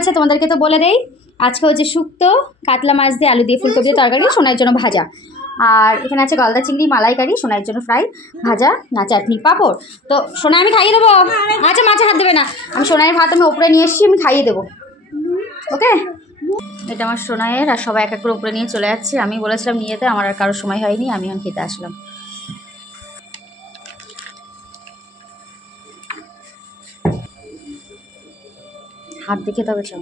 হয়েছে তোমাদেরকে তো বলে দেই। আজকে হচ্ছে শুক্তো, কাতলা মাছ দিয়ে আলু দিয়ে ফুলকপি দিয়ে তরকারি, সোনার জন্য ভাজা। আর এখানে আছে গলদা চিংড়ি মালাইকারি, সোনার জন্য ফ্রাই, ভাজা না চাটনি পাঁপড়। তো সোনা আমি খাইয়ে দেবো। আচ্ছা মাছে হাত দেবে না, আমি সোনাইয়ের ভাত আমি উপরে নিয়ে এসেছি, আমি খাইয়ে দেবো। ওকে, এটা আমার সোনাইয়ের। আর সবাই এক এক করে উপরে নিয়ে চলে যাচ্ছে। আমি বলেছিলাম নিয়ে যেতে, আমার আর কারোর সময় হয়নি, আমি এখন খেতে আসলাম। হাত দেখে তবে চাও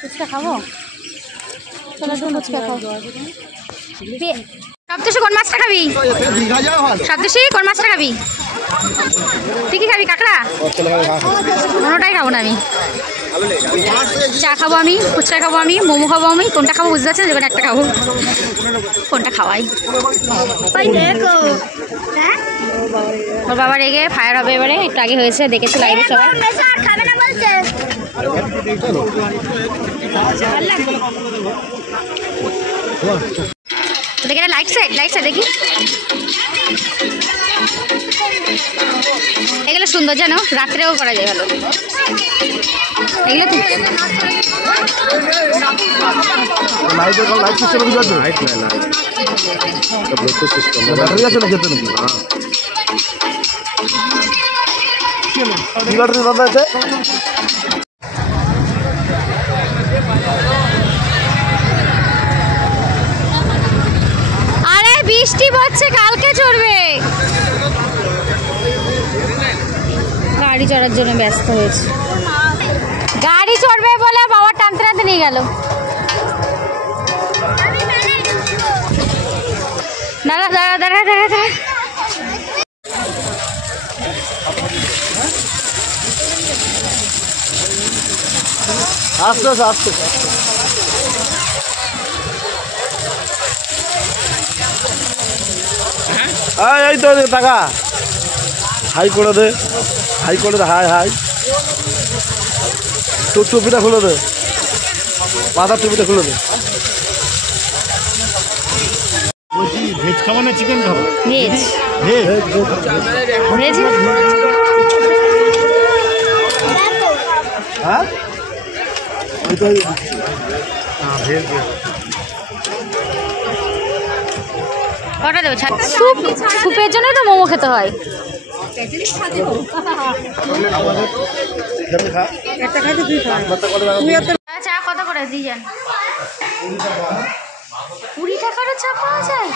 ফুচকা খাবো, চলো তুমি ফুচকা খাও। সপ্তর্ষি কোন মাছটা খাবি? সপ্তর্ষি কোন মাছটা খাবি? তুই কি খাবি? কাঁকড়া? কোনোটাই খাবো না আমি। চা খাবো আমি, ফুচকা খাবো আমি, মোমো খাবো আমি। কোনটা খাবো বুঝতে পারছি না, যেখানে একটা খাবো। কোনটা খাওয়াই? ওর বাবা রেগে ফায়ার হবে এবারে। একটু আগে হয়েছে, দেখেছি লাইভে সবাই। দেখে লাইট সাইড দেখি। এগুলো সুন্দর জানো, রাত্রেও করা যায় ভালো এগুলো। আরে বৃষ্টি পড়ছে, কালকে চড়বে। গাড়ি চড়ার জন্য ব্যস্ত হয়েছে, গাড়ি চড়বে বলে বাবা টানতে টানতে নিয়ে গেল। দাঁড়া দাঁড়া দাঁড়া দাঁড়া দাঁড়া। আস্তে আস্তে এই তো টাকা হাই করে দে, হাই করে দে, হাই হাই। তোর টুপিটা খুলে দে, মাথার টুপিটা খুলে দে। বলছি ভেজ খাবো না চিকেন খাবো? ভেজ। ভেজ ভেজ হ্যাঁ, ভেজ। কটা দেবো? স্যুপ, স্যুপের জন্য তো মোমো খেতে হয়। চা কত করে দিয়েছেন? 20 টাকারও চা পাওয়া যায়?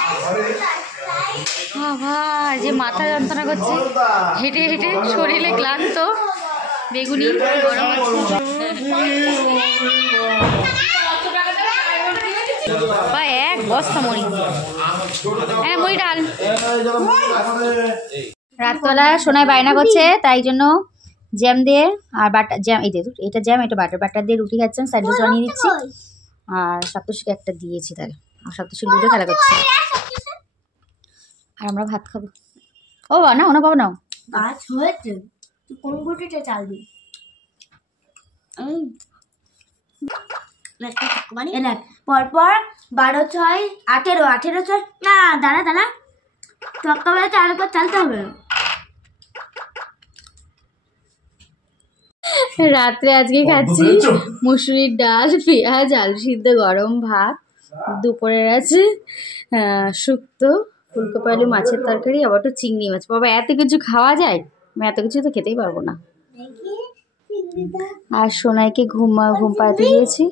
বাবা, যে মাথা যন্ত্রণা করছে হেঁটে হেঁটে, শরীরে ক্লান্ত, বেগুনি গরম বা এক বস্তা মুড়ি। হ্যাঁ মুড়ি ডাল। রাতবেলা সোনায় বায়না করছে, তাই জন্য জ্যাম দিয়ে আর বাটার জ্যাম, এই দেখুন এটা জ্যাম, এটা বাটার দিয়ে রুটি খাচ্ছেন, স্যান্ডউইচ বানিয়ে দিচ্ছি। আর সপ্তর্ষিকে একটা দিয়েছি তাহলে, আর সপ্তর্ষি লুডো খেলা করছে, আর আমরা ভাত খাবো। ও বা না, ওনা বাবা নাও। গাছ হয়েছে, তুই কোন গুটিতে চালবি? পরপর 12, 6, 18, 18, 6 না, দাঁড়া দাঁড়া, সকালবেলাতে আরেকবার চালতে হবে। রাত্রে আজকে খাচ্ছি মুসুরির ডাল, পেঁয়াজ, আলু সিদ্ধ, গরম ভাত। দুপুরের আছে শুক্তো, ফুলকপি আলু মাছের তরকারি, আবার একটু চিংড়ি মাছ। বাবা এত কিছু খাওয়া যায়? আমি এত কিছু তো খেতেই পারবো না। আর সোনাইকে ঘুম পাড়াতে দিয়েছি।